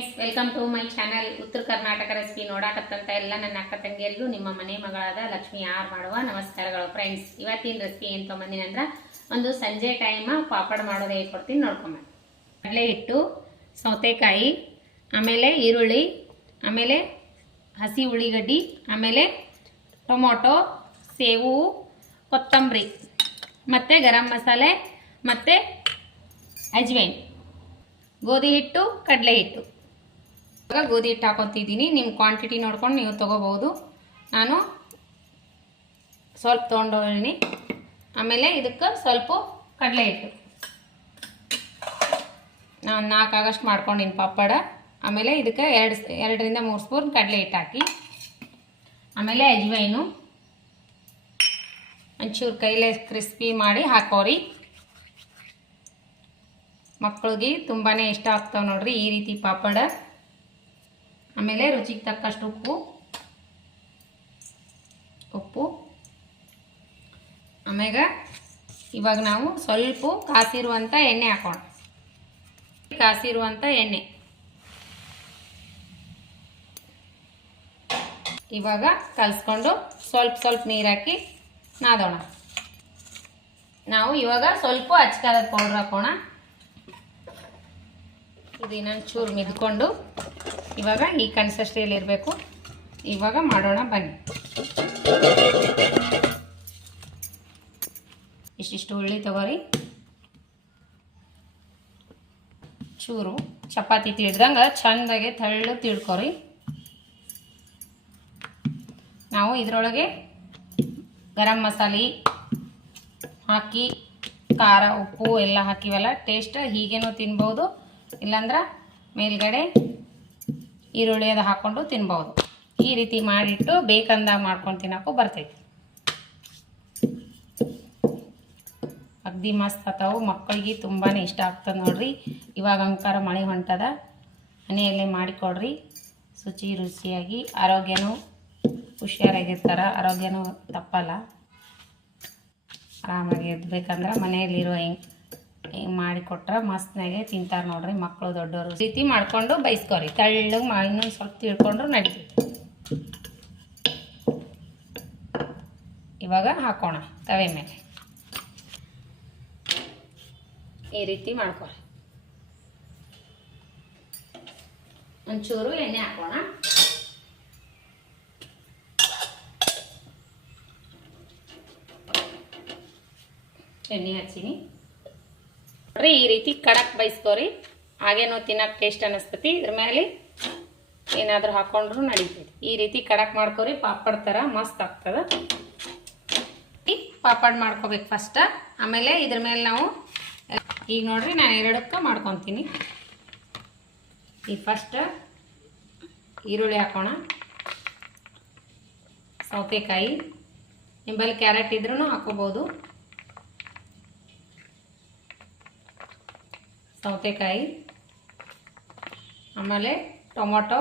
Friends, welcome to my channel. Uttara Karnataka recipe ನೋಡಾಕತ್ತಂತ ಎಲ್ಲ ನನ್ನ ಅಕ್ಕ ತಂಗಿಯರಿಗೂ ನಿಮ್ಮ ಮನೆ ಮಗಳಾದ ಲಕ್ಷ್ಮಿ ಆರ್ ಮಾಡುವ ನಮಸ್ಕಾರಗಳು. ಫ್ರೆಂಡ್ಸ್, ಇವತ್ತಿನ ರೆಸಿಪಿ ಏನು ತೊಗೊಂಬಂದಿನಿ ಅಂದ್ರೆ ಒಂದು ಸಂಜೆ ಟೈಮ್ ಪಾಪಡ್ ಮಾಡೋದು ಹೇಳ್ಕೊಡ್ತೀನಿ, ನೋಡ್ಕೊಂಬ. ಕಡಲೆ ಹಿಟ್ಟು, ಸೌತೆಕಾಯಿ, ಆಮೇಲೆ ಈರುಳ್ಳಿ, ಆಮೇಲೆ ಹಸಿ ಉಳ್ಳಿಗಡ್ಡಿ, ಆಮೇಲೆ ಟೊಮೊಟೊ, ಸೇವು, ಕೊತ್ತಂಬರಿ, ಮತ್ತು ಗರಂ ಮಸಾಲೆ, ಮತ್ತು ಅಜ್ವೈನ್, ಗೋಧಿ ಹಿಟ್ಟು, ಕಡಲೆ ಹಿಟ್ಟು. ಇವಾಗ ಗೋಧಿ ಹಿಟ್ಟು ಹಾಕೊತಿದ್ದೀನಿ. ನಿಮ್ಮ ಕ್ವಾಂಟಿಟಿ ನೋಡ್ಕೊಂಡು ನೀವು ತೊಗೋಬೋದು. ನಾನು ಸ್ವಲ್ಪ ತೊಗೊಂಡೋಗಿನಿ. ಆಮೇಲೆ ಇದಕ್ಕೆ ಸ್ವಲ್ಪ ಕಡಲೆ ಹಿಟ್ಟು ನಾನು 4 ಆಗಷ್ಟು ಮಾಡ್ಕೊಂಡಿನಿ ಪಾಪಡ. ಆಮೇಲೆ ಇದಕ್ಕೆ 2ರಿಂದ 3 ಸ್ಪೂನ್ ಕಡಲೆ ಹಿಟ್ಟು ಹಾಕಿ, ಆಮೇಲೆ ಅಜ್ವೈನು ಒಂಚೂರು ಕೈಲೇ ಕ್ರಿಸ್ಪಿ ಮಾಡಿ ಹಾಕೋರಿ. ಮಕ್ಕಳಿಗೆ ತುಂಬಾ ಇಷ್ಟ ಆಗ್ತಾವೆ ನೋಡ್ರಿ ಈ ರೀತಿ ಪಾಪಡ. ಆಮೇಲೆ ರುಚಿಗೆ ತಕ್ಕಷ್ಟು ಉಪ್ಪು. ಆಮೇಲೆ ಇವಾಗ ನಾವು ಸ್ವಲ್ಪ ಕಾಸಿರುವಂಥ ಎಣ್ಣೆ ಹಾಕೋಣ. ಕಾಸಿರುವಂಥ ಎಣ್ಣೆ ಇವಾಗ ಕಲಿಸ್ಕೊಂಡು ಸ್ವಲ್ಪ ನೀರು ಹಾಕಿ ನಾದೋಣ. ನಾವು ಇವಾಗ ಸ್ವಲ್ಪ ಅಚ್ಕಾರದ ಪೌಡ್ರ್ ಹಾಕೋಣ. ಇದು ಇನ್ನೊಂದು ಚೂರು ಮಿದ್ಕೊಂಡು ಇವಾಗ ಈ ಕನ್ಸಿಸ್ಟೆನ್ಸಿಯಲ್ಲಿ ಇರಬೇಕು. ಇವಾಗ ಮಾಡೋಣ ಬನ್ನಿ. ಇಷ್ಟಿಷ್ಟು ಉಳ್ಳಿ ತಗೋರಿ. ಚೂರು ಚಪಾತಿ ತಿಡ್ದಂಗೆ ಚೆಂದಾಗೆ ತೆಳ್ಳು ತಿಳ್ಕೊರಿ. ನಾವು ಇದರೊಳಗೆ ಗರಂ ಮಸಾಲೆ ಹಾಕಿ ಖಾರ ಉಪ್ಪು ಎಲ್ಲ ಹಾಕಿವಲ್ಲ, ಟೇಸ್ಟ್ ಹೀಗೇನೋ ತಿನ್ಬೋದು, ಇಲ್ಲಾಂದ್ರೆ ಮೇಲ್ಗಡೆ ಈರುಳ್ಳಿ ಅದು ಹಾಕ್ಕೊಂಡು ತಿನ್ಬೋದು. ಈ ರೀತಿ ಮಾಡಿಟ್ಟು ಬೇಕಂದಾಗ ಮಾಡ್ಕೊಂಡು ತಿನ್ನೋಕ್ಕೂ ಬರ್ತೈತಿ. ಅಗ್ದಿ ಮಸ್ತ್ ಆತಾವು. ಮಕ್ಕಳಿಗೆ ತುಂಬಾ ಇಷ್ಟ ಆಗ್ತದೆ ನೋಡ್ರಿ. ಇವಾಗ ಅಂಕಾರ ಮಳೆ ಹೊಂಟದ, ಮನೆಯಲ್ಲೇ ಮಾಡಿಕೊಡ್ರಿ. ರುಚಿಯಾಗಿ ಆರೋಗ್ಯನೂ ಹುಷಾರಾಗಿರ್ತಾರೆ, ಆರೋಗ್ಯನೂ ತಪ್ಪಲ್ಲ. ಆರಾಮಾಗಿ ಇರ್ಬೇಕಂದ್ರೆ ಮನೆಯಲ್ಲಿರೋ ಹಿಂಗೆ ಮಾಡಿಕೊಟ್ರೆ ಮಸ್ತ್ನಾಗೆ ತಿಂತಾರೆ ನೋಡ್ರಿ ಮಕ್ಕಳು ದೊಡ್ಡವರು. ರೀತಿ ಮಾಡ್ಕೊಂಡು ಬೈಸ್ಕೊರಿ. ತೆಳ್ಳಗೆ ಇನ್ನೊಂದು ಸ್ವಲ್ಪ ತಿಳ್ಕೊಂಡ್ರು ನಡೀತೈತಿ. ಇವಾಗ ಹಾಕೋಣ ತವೆ ಮೇಲೆ. ಈ ರೀತಿ ಮಾಡ್ಕೊರಿ. ಒಂಚೂರು ಎಣ್ಣೆ ಹಾಕೋಣ. ಎಣ್ಣೆ ಹಚ್ಚಿನಿ ನೋಡ್ರಿ. ಈ ರೀತಿ ಕಡಕ್ ಬೈಸ್ಕೋರಿ. ಹಾಗೇನೋ ತಿನ್ನಕ್ಕೆ ಟೇಸ್ಟ್ ಅನ್ನಿಸ್ತೈತಿ. ಇದ್ರ ಮೇಲೆ ಏನಾದರೂ ಹಾಕೊಂಡ್ರು ನಡೀತೈತಿ. ಈ ರೀತಿ ಕಡಕ್ ಮಾಡ್ಕೋರಿ. ಪಾಪಡ್ ಥರ ಮಸ್ತ್ ಆಗ್ತದೆ. ಪಾಪಡ್ ಮಾಡ್ಕೋಬೇಕು ಫಸ್ಟ್. ಆಮೇಲೆ ಇದ್ರ ಮೇಲೆ ನಾವು ಈಗ ನೋಡ್ರಿ ನಾನು 2ಕ್ಕೆ ಮಾಡ್ಕೊತೀನಿ. ಈಗ ಫಸ್ಟ್ ಈರುಳ್ಳಿ ಹಾಕೋಣ, ಸೌತೆಕಾಯಿ, ನಿಂಬಲ್ಲಿ ಕ್ಯಾರೆಟ್ ಇದ್ರೂ ಹಾಕೋಬೋದು. ಸೌತೆಕಾಯಿ, ಆಮೇಲೆ ಟೊಮೊಟೊ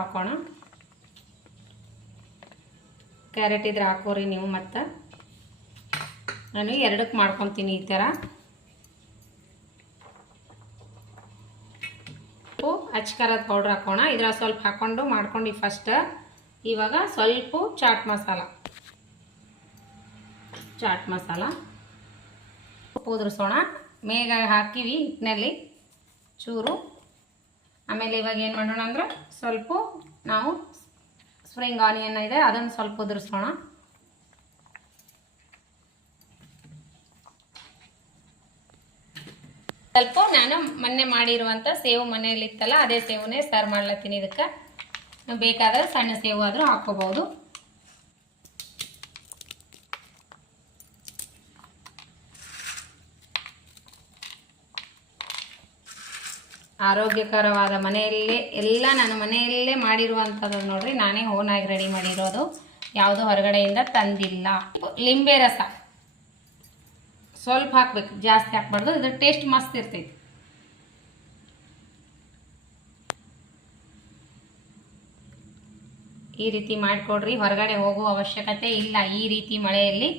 ಹಾಕೋಣ. ಕ್ಯಾರೆಟ್ ಇದ್ರೆ ಹಾಕೋರಿ ನೀವು. ಮತ್ತು ನಾನು 2ಕ್ಕೆ ಮಾಡ್ಕೊತೀನಿ ಈ ಥರ. ಅಚ್ಕಾರದ ಪೌಡ್ರ್ ಹಾಕೋಣ. ಇದ್ರ ಸ್ವಲ್ಪ ಹಾಕ್ಕೊಂಡು ಮಾಡ್ಕೊಂಡು ಫಸ್ಟ್. ಇವಾಗ ಸ್ವಲ್ಪ ಚಾಟ್ ಮಸಾಲ ಉದುರಿಸೋಣ. ಮೇಗ ಹಾಕಿವಿ ಹಿಟ್ಟಿನಲ್ಲಿ ಚೂರು. ಆಮೇಲೆ ಇವಾಗ ಏನು ಮಾಡೋಣ ಅಂದ್ರೆ ಸ್ವಲ್ಪ ನಾವು ಸ್ಪ್ರಿಂಗ್ ಆನಿಯನ್ ಇದೆ, ಅದನ್ನು ಸ್ವಲ್ಪ ಉದುರಿಸೋಣ. ಸ್ವಲ್ಪ ನಾನು ಮೊನ್ನೆ ಮಾಡಿರುವಂಥ ಸೇವು ಮನೆಯಲ್ಲಿತ್ತಲ್ಲ, ಅದೇ ಸೇವನ್ನೇ ಸರ್ವ್ ಮಾಡ್ಲತ್ತೀನಿ. ಇದಕ್ಕೆ ಬೇಕಾದ್ರೆ ಸಣ್ಣ ಸೇವು ಆದರೂ ಹಾಕೋಬಹುದು. ಆರೋಗ್ಯಕರವಾದ ಮನೆಯಲ್ಲೇ ಎಲ್ಲ ನಾನು ಮನೆಯಲ್ಲೇ ಮಾಡಿರುವಂಥದ್ದು ನೋಡ್ರಿ. ನಾನೇ ಓನಾಗಿ ರೆಡಿ ಮಾಡಿರೋದು, ಯಾವುದು ಹೊರಗಡೆಯಿಂದ ತಂದಿಲ್ಲ. ಲಿಂಬೆ ರಸ ಸ್ವಲ್ಪ ಹಾಕ್ಬೇಕು, ಜಾಸ್ತಿ ಹಾಕ್ಬಾರ್ದು. ಇದ್ರ ಟೇಸ್ಟ್ ಮಸ್ತ್ ಇರ್ತೈತಿ. ಈ ರೀತಿ ಮಾಡಿಕೊಡ್ರಿ. ಹೊರಗಡೆ ಹೋಗುವ ಅವಶ್ಯಕತೆ ಇಲ್ಲ. ಈ ರೀತಿ ಮಳೆಯಲ್ಲಿ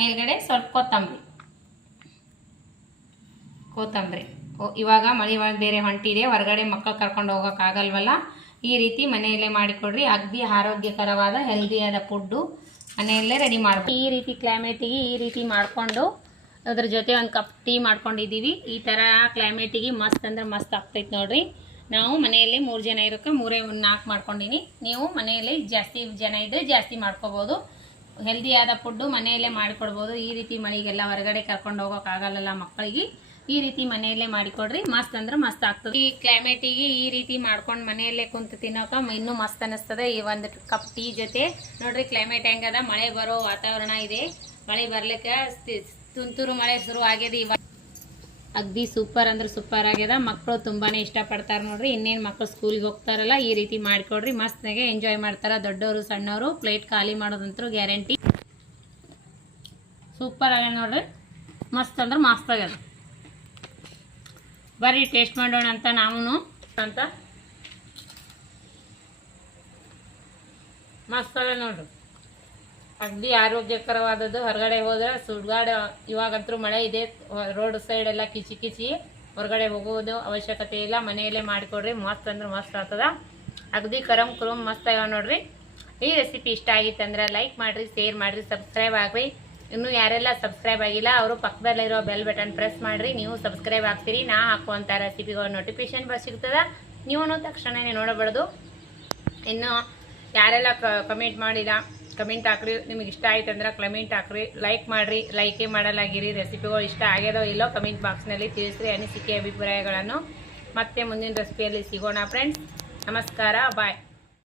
ಮೇಲ್ಗಡೆ ಸ್ವಲ್ಪ ಕೊತ್ತಂಬರಿ ಇವಾಗ ಮಳೆ ಬೇರೆ ಹೊಂಟಿದೆ, ಹೊರಗಡೆ ಮಕ್ಕಳು ಕರ್ಕೊಂಡು ಹೋಗೋಕ್ಕಾಗಲ್ವಲ್ಲ. ಈ ರೀತಿ ಮನೆಯಲ್ಲೇ ಮಾಡಿಕೊಡ್ರಿ. ಅಗದಿ ಆರೋಗ್ಯಕರವಾದ ಹೆಲ್ದಿಯಾದ ಫುಡ್ಡು ಮನೆಯಲ್ಲೇ ರೆಡಿ ಮಾಡ್ಬೋದು. ಈ ರೀತಿ ಕ್ಲೈಮೇಟಿಗೆ ಈ ರೀತಿ ಮಾಡಿಕೊಂಡು ಅದ್ರ ಜೊತೆ ಒಂದು ಕಪ್ ಟೀ ಮಾಡ್ಕೊಂಡಿದ್ದೀವಿ. ಈ ಥರ ಕ್ಲೈಮೇಟಿಗೆ ಮಸ್ತ್ ಅಂದ್ರೆ ಮಸ್ತ್ ಆಗ್ತೈತೆ ನೋಡ್ರಿ. ನಾವು ಮನೆಯಲ್ಲಿ 3 ಜನ ಇರೋಕ್ಕೆ 4 ಮಾಡ್ಕೊಂಡಿನಿ. ನೀವು ಮನೆಯಲ್ಲಿ ಜಾಸ್ತಿ ಜನ ಇದ್ದರೆ ಜಾಸ್ತಿ ಮಾಡ್ಕೋಬೋದು. ಹೆಲ್ದಿಯಾದ ಫುಡ್ಡು ಮನೆಯಲ್ಲೇ ಮಾಡಿಕೊಡ್ಬೋದು. ಈ ರೀತಿ ಮಳೆಗೆಲ್ಲ ಹೊರಗಡೆ ಕರ್ಕೊಂಡು ಹೋಗೋಕ್ಕಾಗಲ್ಲ ಮಕ್ಕಳಿಗೆ. ಈ ರೀತಿ ಮನೆಯಲ್ಲೇ ಮಾಡಿಕೊಡ್ರಿ, ಮಸ್ತ್ ಅಂದ್ರೆ ಮಸ್ತ್ ಆಗ್ತದೆ. ಈ ಕ್ಲೈಮೇಟಿಗೆ ಈ ರೀತಿ ಮಾಡ್ಕೊಂಡು ಮನೆಯಲ್ಲೇ ಕುಂತು ತಿನ್ನೋಕೆ ಇನ್ನೂ ಮಸ್ತ್ ಅನ್ನಿಸ್ತದೆ. ಈ ಒಂದು ಕಪ್ ಟೀ ಜೊತೆ ನೋಡ್ರಿ ಕ್ಲೈಮೇಟ್ ಹೆಂಗದ, ಮಳೆ ಬರೋ ವಾತಾವರಣ ಇದೆ. ಮಳೆ ಬರ್ಲಿಕ್ಕೆ ತುಂತುರು ಮಳೆ ಶುರು ಆಗ್ಯದ. ಇವಾಗ ಅಗ್ದಿ ಸೂಪರ್ ಅಂದ್ರೆ ಸೂಪರ್ ಆಗ್ಯದ. ಮಕ್ಕಳು ತುಂಬಾನೇ ಇಷ್ಟಪಡ್ತಾರೆ ನೋಡ್ರಿ. ಇನ್ನೇನು ಮಕ್ಕಳು ಸ್ಕೂಲ್ಗೆ ಹೋಗ್ತಾರಲ್ಲ ಈ ರೀತಿ ಮಾಡಿಕೊಡ್ರಿ, ಮಸ್ತ್ನಾಗೆ ಎಂಜಾಯ್ ಮಾಡ್ತಾರೆ. ದೊಡ್ಡವರು ಸಣ್ಣವರು ಪ್ಲೇಟ್ ಖಾಲಿ ಮಾಡೋದಂತೂ ಗ್ಯಾರಂಟಿ. ಸೂಪರ್ ಆಗ್ಯದ ನೋಡ್ರಿ, ಮಸ್ತ್ ಅಂದ್ರೆ ಮಸ್ತ್ ಆಗ್ಯದ. ಬರ್ರಿ ಟೇಸ್ಟ್ ಮಾಡೋಣ ಅಂತ ನಾವು ಅಂತ. ಮಸ್ತ್ ಅದ ನೋಡ್ರಿ, ಅಗ್ದಿ ಆರೋಗ್ಯಕರವಾದದ್ದು. ಹೊರಗಡೆ ಹೋದ್ರೆ ಸುಡ್ಗಾಡ, ಇವಾಗಂತೂ ಮಳೆ ಇದೆ, ರೋಡ್ ಸೈಡ್ ಎಲ್ಲ ಕಿಚಿ ಹೊರಗಡೆ ಹೋಗೋದು ಅವಶ್ಯಕತೆ ಇಲ್ಲ. ಮನೆಯಲ್ಲೇ ಮಾಡಿಕೊಡ್ರಿ, ಮಸ್ತ್ ಅಂದ್ರೆ ಮಸ್ತ್ ಆಗ್ತದ. ಅಗ್ದಿ ಕರಂ ಕುರುಮ್ ಮಸ್ತ್ ಆಗ್ಯಾವ ನೋಡ್ರಿ. ಈ ರೆಸಿಪಿ ಇಷ್ಟ ಆಗಿತ್ತಂದ್ರೆ ಲೈಕ್ ಮಾಡಿರಿ, ಶೇರ್ ಮಾಡಿರಿ, ಸಬ್ಸ್ಕ್ರೈಬ್ ಆಗ್ರಿ. ಇನ್ನೂ ಯಾರೆಲ್ಲ ಸಬ್ಸ್ಕ್ರೈಬ್ ಆಗಿಲ್ಲ ಅವರು ಪಕ್ಕದಲ್ಲಿರೋ ಬೆಲ್ ಬಟನ್ ಪ್ರೆಸ್ ಮಾಡಿರಿ. ನೀವು ಸಬ್ಸ್ಕ್ರೈಬ್ ಆಗ್ತೀರಿ, ನಾ ಹಾಕುವಂಥ ರೆಸಿಪಿಗಳ ನೋಟಿಫಿಕೇಶನ್ ಸಿಗ್ತದೆ. ನೀವು ತಕ್ಷಣನೇ ನೋಡಬಾರ್ದು. ಇನ್ನು ಯಾರೆಲ್ಲ ಕಮೆಂಟ್ ಮಾಡಿಲ್ಲ ಕಮೆಂಟ್ ಹಾಕ್ರಿ. ನಿಮಗೆ ಇಷ್ಟ ಆಯ್ತು ಅಂದ್ರೆ ಕಮೆಂಟ್ ಹಾಕ್ರಿ, ಲೈಕ್ ಮಾಡಿರಿ. ಲೈಕೇ ಮಾಡಲಾಗಿರಿ. ರೆಸಿಪಿಗಳು ಇಷ್ಟ ಆಗ್ಯದೋ ಇಲ್ಲೋ ಕಮೆಂಟ್ ಬಾಕ್ಸ್ನಲ್ಲಿ ತಿಳಿಸ್ರಿ ಅನಿಸಿಕೆ ಅಭಿಪ್ರಾಯಗಳನ್ನು. ಮತ್ತೆ ಮುಂದಿನ ರೆಸಿಪಿಯಲ್ಲಿ ಸಿಗೋಣ ಫ್ರೆಂಡ್ಸ್. ನಮಸ್ಕಾರ, ಬಾಯ್.